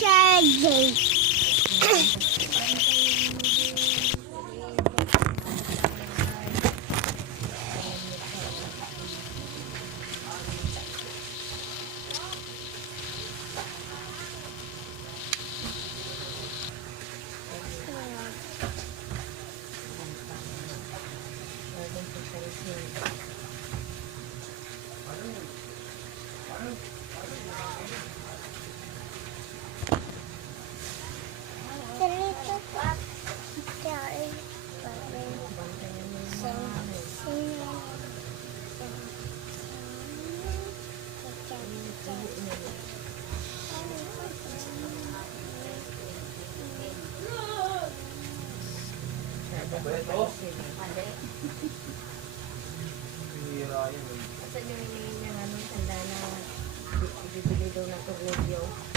Charge. Kasi yung hinihingi niya ano, tanda na bibili daw ng tornilyo.